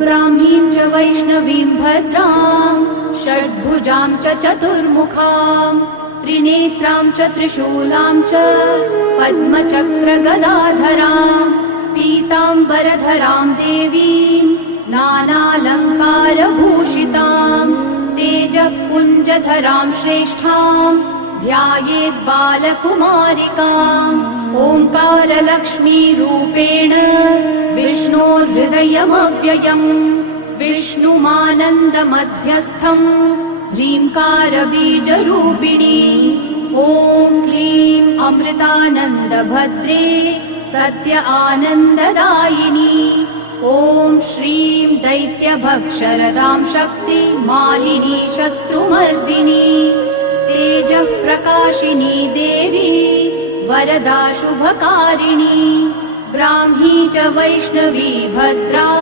ब्राह्मीं च वैष्णवीं भद्रां षड्भुजां च चतुर्मुखां त्रिनेत्रां च त्रिशूलां च पद्मचक्रगदाधरां पीताम्बरधरां देवीं नानालङ्कारभूषितां तेजःपुञ्जधरां श्रेष्ठां ध्यायेत् बालकुमारिकाम् ओङ्कारलक्ष्मीरूपेण विष्णोर्हृदयमव्ययम् विष्णुमानन्दमध्यस्थम् ह्रीङ्कारबीजरूपिणी ॐ क्लीं अमृतानन्दभद्रे सत्य आनन्ददायिनी ॐ श्रीं दैत्यभक्षरदां शक्ति मालिनी शत्रुमर्दिनी तेजः प्रकाशिनी देवी वरदा शुभकारिणी ब्राह्मी च वैष्णवी भद्रा।